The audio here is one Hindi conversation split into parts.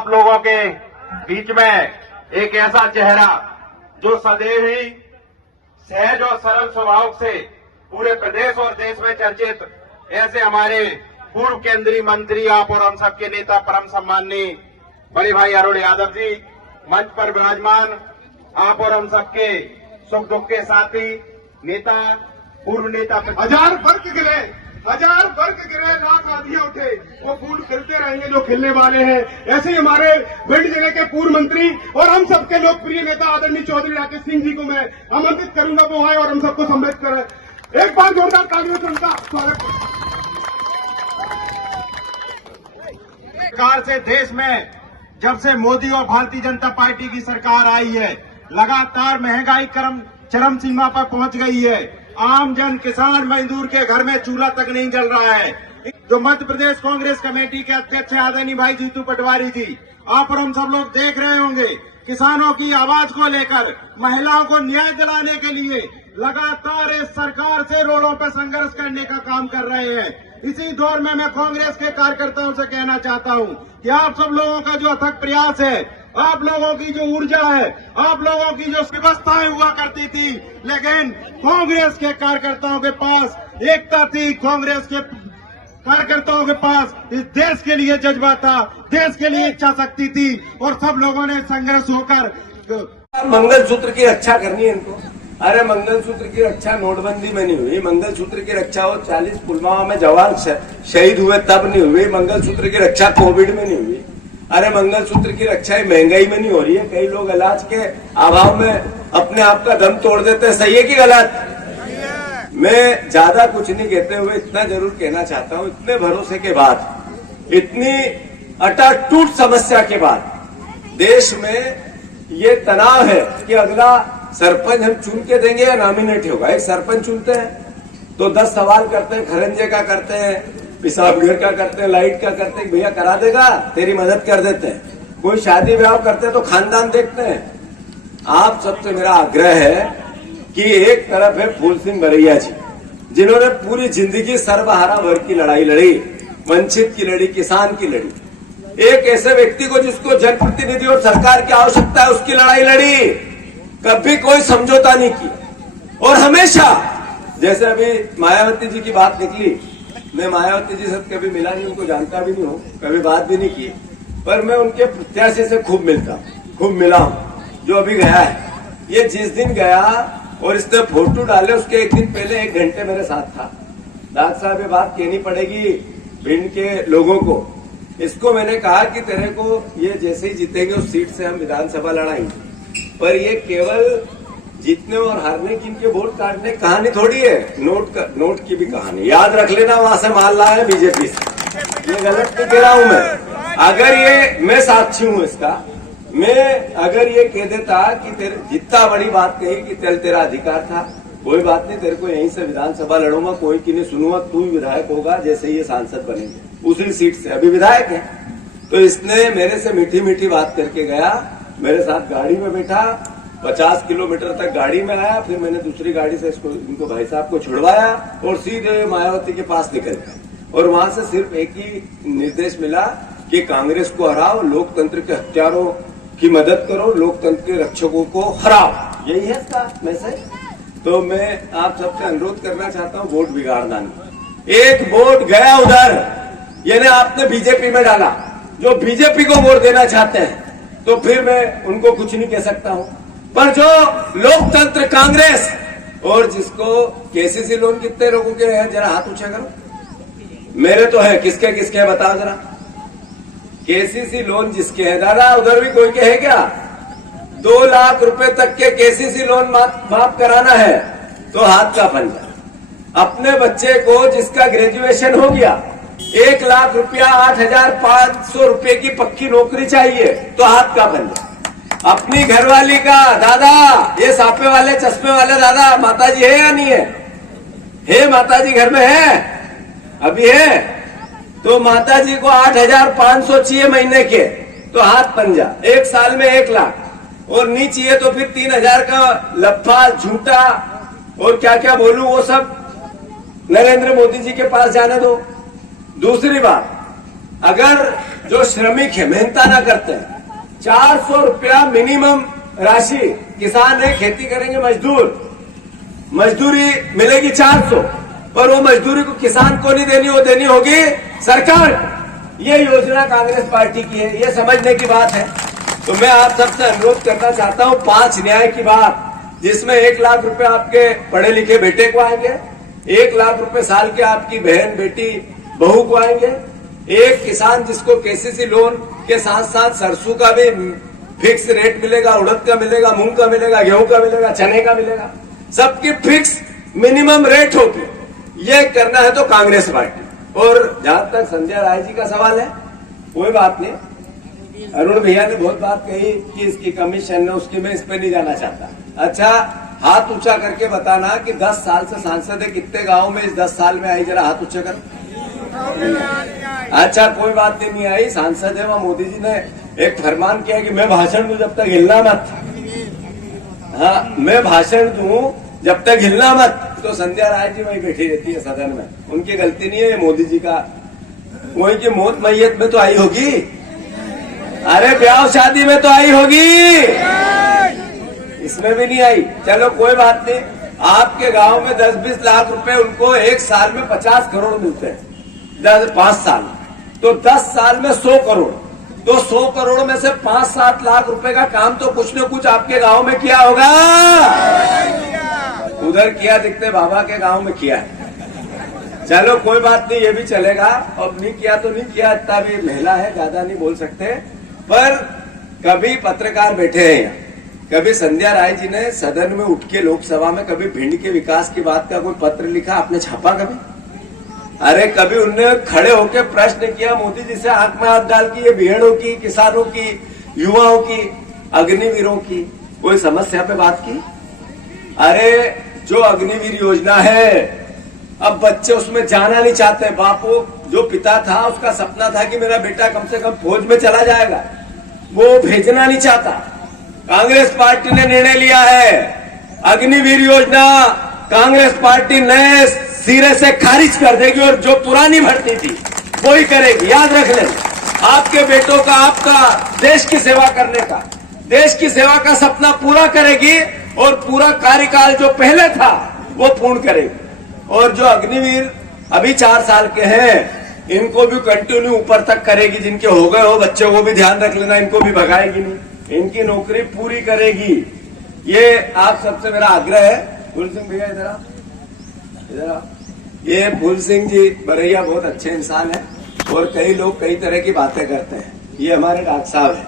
आप लोगों के बीच में एक ऐसा चेहरा जो सदैव ही सहज और सरल स्वभाव से पूरे प्रदेश और देश में चर्चित, ऐसे हमारे पूर्व केंद्रीय मंत्री, आप और हम सबके नेता परम सम्माननीय बड़े भाई अरुण यादव जी मंच पर विराजमान, आप और हम सबके सुख दुख के साथी नेता, पूर्व नेता। हजार वर्ग गिरे, लाख आंधियां उठे, वो फूल खिलते रहेंगे जो खिलने वाले हैं। ऐसे ही हमारे भिंड जिले के पूर्व मंत्री और हम सबके लोकप्रिय नेता आदरणीय चौधरी राकेश सिंह जी को मैं आमंत्रित करूंगा, वो आए और हम सबको सम्मिलित करें। एक बार जोरदार तालियों से उनका स्वागत सरकार से देश में जब से मोदी और भारतीय जनता पार्टी की सरकार आई है, लगातार महंगाई चरम सीमा पर पहुंच गई है। आम जन, किसान, मजदूर के घर में चूल्हा तक नहीं जल रहा है। जो मध्य प्रदेश कांग्रेस कमेटी के अध्यक्ष आदरणीय भाई जीतू पटवारी जी, आप और हम सब लोग देख रहे होंगे, किसानों की आवाज को लेकर, महिलाओं को न्याय दिलाने के लिए लगातार इस सरकार से रोडों पर संघर्ष करने का काम कर रहे हैं। इसी दौर में मैं कांग्रेस के कार्यकर्ताओं से कहना चाहता हूं कि आप सब लोगों का जो अथक प्रयास है, आप लोगों की जो ऊर्जा है, आप लोगों की जो व्यवस्थाएं हुआ करती थी, लेकिन कांग्रेस के कार्यकर्ताओं के पास एकता थी, कांग्रेस के कार्यकर्ताओं के पास इस देश के लिए जज्बा था, देश के लिए इच्छा शक्ति थी, और सब लोगों ने संघर्ष होकर मंगलसूत्र की रक्षा करनी है इनको। अरे मंगलसूत्र की रक्षा नोटबंदी में नहीं हुई, मंगलसूत्र की रक्षा वो 40 पुलवामा में जवान शहीद हुए तब नहीं हुई, मंगलसूत्र की रक्षा कोविड में नहीं हुई। अरे मंगलसूत्र की रक्षा महंगाई में नहीं हो रही है। कई लोग इलाज के अभाव में अपने आप का दम तोड़ देते हैं, सही है कि गलत? मैं ज्यादा कुछ नहीं कहते हुए इतना जरूर कहना चाहता हूं, इतने भरोसे के बाद, इतनी अटाटूट समस्या के बाद देश में ये तनाव है कि अगला सरपंच हम चुन के देंगे या नॉमिनेट होगा। एक सरपंच चुनते हैं तो 10 सवाल करते हैं, खरंजे का करते हैं, पिसाबघर का करते हैं, लाइट का करते हैं, भैया करा देगा, तेरी मदद कर देते हैं। कोई शादी ब्याह करते हैं तो खानदान देखते हैं। आप सबसे मेरा आग्रह है कि एक तरफ है फूल सिंह बरैया जी, जिन्होंने पूरी जिंदगी सर्वहारा वर्ग की लड़ाई लड़ी, वंचित की लड़ी, किसान की लड़ी। एक ऐसे व्यक्ति को जिसको जनप्रतिनिधि और सरकार की आवश्यकता है, उसकी लड़ाई लड़ी, कभी कोई समझौता नहीं किया। और हमेशा, जैसे अभी मायावती जी की बात निकली, मैं मायावती जी से कभी मिला नहीं, उनको जानता भी नहीं हूँ, कभी बात भी नहीं की, पर मैं उनके प्रत्याशी से खूब मिला हूँ जो अभी गया है। ये जिस दिन गया और इसने फोटो डाले, उसके एक दिन पहले 1 घंटे मेरे साथ था। डॉक्टर साहब, ये बात कहनी पड़ेगी भिंड के लोगों को। इसको मैंने कहा कि तेरे को ये जैसे ही जीतेंगे उस सीट से हम विधानसभा लड़ाएंगे, पर ये केवल जीतने और हारने की, इनके वोट काटने कहानी थोड़ी है, नोट की भी कहानी। याद रख लेना, वहां से माल लाया है बीजेपी से। ये गलत नहीं कह रहा हूं मैं। अगर ये, मैं साक्षी हूं इसका, मैं अगर ये कह देता कि तेरे जितना बड़ी बात कही कि तेरा अधिकार था, कोई बात नहीं, तेरे को यहीं से विधानसभा लड़ूंगा, कोई की नहीं सुनूंगा, तू ही विधायक होगा जैसे ये सांसद बनेंगे उसी सीट से, अभी विधायक है। तो इसने मेरे से मीठी मीठी बात करके गया, मेरे साथ गाड़ी में बैठा, 50 किलोमीटर तक गाड़ी में आया, फिर मैंने दूसरी गाड़ी से इनको भाई साहब को छुड़वाया और सीधे मायावती के पास निकल गए। और वहां से सिर्फ एक ही निर्देश मिला कि कांग्रेस को हराओ, लोकतंत्र के हत्यारों की मदद करो, लोकतंत्र के रक्षकों को हराओ, यही है इसका मैसेज। तो मैं आप सबसे अनुरोध करना चाहता हूं, वोट बिगाड़ना नहीं। एक वोट गया उधर, यानी आपने बीजेपी में डाला, जो बीजेपी को वोट देना चाहते हैं तो फिर मैं उनको कुछ नहीं कह सकता हूं, पर जो लोकतंत्र, कांग्रेस, और जिसको केसीसी लोन कितने लोगों के हैं, जरा हाथ ऊंचा करो। मेरे तो है, किसके किसके है बताओ जरा। केसीसी लोन जिसके है, दादा उधर भी कोई के है क्या? 2 लाख रुपए तक के केसीसी लोन माफ कराना है तो हाथ का पंजा। अपने बच्चे को जिसका ग्रेजुएशन हो गया, 1 लाख रुपया, 8,500 रुपए की पक्की नौकरी चाहिए तो हाथ का पंजा। अपनी घरवाली का, दादा ये सापे वाले चश्मे वाले दादा, माताजी है या नहीं है? हे माताजी घर में है? अभी है? तो माताजी को 8,500 चाहिए महीने के तो हाथ पंजा। 1 साल में 1 लाख, और नहीं चाहिए तो फिर 3,000 का लफा झूठा और क्या क्या बोलूं वो सब नरेंद्र मोदी जी के पास जाने दो। दूसरी बात, अगर जो श्रमिक है मेहनताना करते हैं 400 रुपया मिनिमम राशि किसान है, खेती करेंगे मजदूरी मिलेगी 400, पर वो मजदूरी को किसान को नहीं देनी, वो देनी होगी सरकार। ये योजना कांग्रेस पार्टी की है, ये समझने की बात है। तो मैं आप सबसे अनुरोध करना चाहता हूं 5 न्याय की बात, जिसमें 1 लाख रुपए आपके पढ़े लिखे बेटे को आएंगे, 1 लाख रुपए साल के आपकी बहन बेटी बहू को आएंगे, एक किसान जिसको केसीसी लोन के साथ साथ सरसों का भी फिक्स रेट मिलेगा, उड़द का मिलेगा, मूंग का मिलेगा, गेहूं का मिलेगा, चने का मिलेगा, सबकी फिक्स मिनिमम रेट होगी। ये करना है तो कांग्रेस पार्टी। और जहां तक संध्या राय जी का सवाल है, कोई बात नहीं, अरुण भैया ने बहुत बात कही कि इसकी कमीशन है उसकी, मैं इस पे नहीं जाना चाहता। अच्छा, हाथ ऊंचा करके बताना कि 10 साल से सांसद है, कितने गांव में इस 10 साल में आई, जरा हाथ ऊंचा कर। अच्छा, कोई बात नहीं आई, सांसद है। वहां मोदी जी ने एक फरमान किया कि मैं भाषण दूं जब तक हिलना मत। हाँ, मैं भाषण दूं जब तक हिलना मत। तो संध्या राय जी वही बैठी रहती है सदन में, उनकी गलती नहीं है, ये मोदी जी का। वही की मौत मैयत में तो आई होगी, अरे ब्याह शादी में तो आई होगी, इसमें भी नहीं आई। चलो कोई बात नहीं, आपके गांव में 10-20 लाख रुपए उनको एक साल में 50 करोड़ मिलते हैं, 5 साल, तो 10 साल में 100 करोड़, तो 100 करोड़ में से 5-7 लाख रुपए का काम तो कुछ न कुछ आपके गांव में किया होगा। उधर किया दिखते बाबा के गांव में किया है। चलो कोई बात नहीं, ये भी चलेगा। और नहीं किया तो नहीं किया, इतना भी महिला है, ज्यादा नहीं बोल सकते। पर कभी पत्रकार बैठे हैं यहाँ, कभी संध्या राय जी ने सदन में उठ के लोकसभा में कभी भिंड के विकास की बात का कोई पत्र लिखा, आपने छापा कभी? अरे कभी उनने खड़े होकर प्रश्न किया मोदी जी से, आंख में हाथ डाल के, ये भेड़ों की, किसानों की, युवाओं की, अग्निवीरों की कोई समस्या पे बात की? अरे जो अग्निवीर योजना है, अब बच्चे उसमें जाना नहीं चाहते। बापू जो पिता था उसका सपना था कि मेरा बेटा कम से कम फौज में चला जाएगा, वो भेजना नहीं चाहता। कांग्रेस पार्टी ने निर्णय लिया है, अग्निवीर योजना कांग्रेस पार्टी नए सिरे से खारिज कर देगी और जो पुरानी भर्ती थी वो ही करेगी। याद रख लेना, आपके बेटों का, आपका देश की सेवा करने का, देश की सेवा का सपना पूरा करेगी और पूरा कार्यकाल जो पहले था वो पूर्ण करेगी। और जो अग्निवीर अभी 4 साल के हैं, इनको भी कंटिन्यू ऊपर तक करेगी। जिनके हो गए हो बच्चों को भी ध्यान रख लेना, इनको भी भगाएगी नहीं, इनकी नौकरी पूरी करेगी। ये आप सबसे मेरा आग्रह है। फूल सिंह भैया इधर आ। ये फूल सिंह जी बरैया बहुत अच्छे इंसान है और कई लोग कई तरह की बातें करते हैं। ये हमारे डॉक्टर साहब है,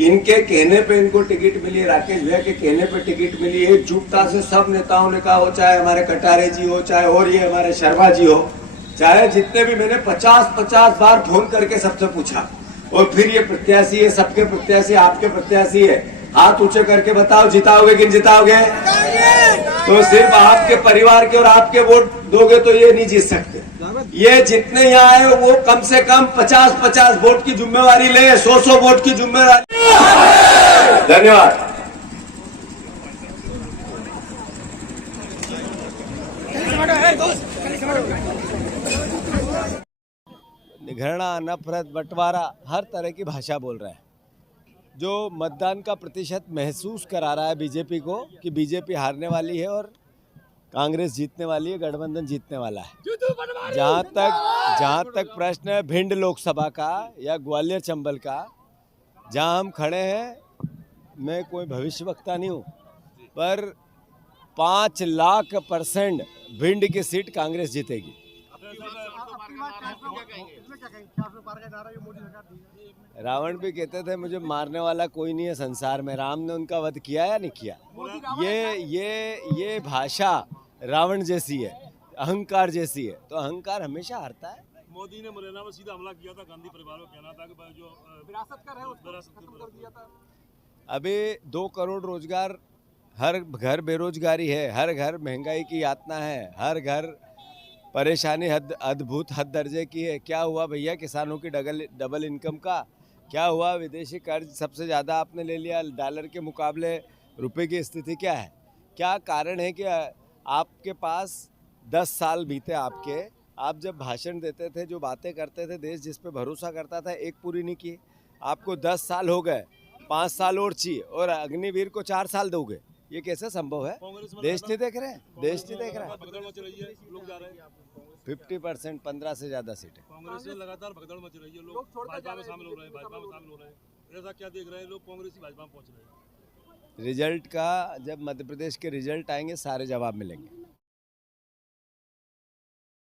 इनके कहने पे इनको टिकट मिली, राकेश भैया के कहने पे टिकट मिली। एकजुटता से सब नेताओं ने कहा हो, चाहे हमारे कटारे जी हो, चाहे और ये हमारे शर्मा जी हो, चाहे जितने भी, मैंने 50 बार फोन करके सबसे पूछा। और फिर ये प्रत्याशी है, सबके प्रत्याशी, आपके प्रत्याशी है, हाथ ऊंचे करके बताओ जिताओगे कि नहीं जिताओगे? तो सिर्फ आपके परिवार के और आपके वोट दोगे तो ये नहीं जीत सकते। ये जितने यहाँ आए वो कम से कम 50-50 वोट की जिम्मेवारी ले, 100 वोट की जिम्मेवारी। धन्यवाद। घृणा, नफरत, बंटवारा, हर तरह की भाषा बोल रहा है, जो मतदान का प्रतिशत महसूस करा रहा है बीजेपी को कि बीजेपी हारने वाली है और कांग्रेस जीतने वाली है, गठबंधन जीतने वाला है। जहाँ तक प्रश्न है भिंड लोकसभा का या ग्वालियर चंबल का, जहाँ हम खड़े हैं, मैं कोई भविष्यवक्ता नहीं हूँ, पर 5 लाख% भिंड की सीट कांग्रेस जीतेगी। रावण भी कहते थे मुझे मारने वाला कोई नहीं है संसार में, राम ने उनका वध किया या नहीं किया? ये भाषा रावण जैसी है, अहंकार जैसी है, तो अहंकार हमेशा हारता है। मोदी ने मुरैना में सीधा हमला किया था, गांधी परिवार को कहना था कि जो विरासत का है उसको खत्म कर दिया था। अभी 2 करोड़ रोजगार, हर घर बेरोजगारी है, हर घर महंगाई की यातना है, हर घर परेशानी अद्भुत हद दर्जे की है। क्या हुआ भैया किसानों की डबल इनकम का? क्या हुआ विदेशी कर्ज सबसे ज़्यादा आपने ले लिया, डॉलर के मुकाबले रुपए की स्थिति क्या है? क्या कारण है कि आपके पास 10 साल बीते आपके आप जब भाषण देते थे, जो बातें करते थे, देश जिस पे भरोसा करता था, एक पूरी नहीं की। आपको 10 साल हो गए, 5 साल और चाहिए, और अग्निवीर को 4 साल दोगे, ये कैसे संभव है? कांग्रेस में देश नहीं देख रहे हैं, देश नहीं देख रहा है। भगदड़ मच रही है, लोग जा रहे हैं 50%, 15 से ज्यादा सीटें। कांग्रेस में लगातार भगदड़ मच रही है, लोग भाजपा में शामिल हो रहे हैं, भाजपा में शामिल हो रहे हैं। ऐसा क्या देख रहे हैं लोग? कांग्रेस ही भाजपा में पहुंच रहे हैं। रिजल्ट का जब मध्य प्रदेश के रिजल्ट आएंगे सारे जवाब मिलेंगे।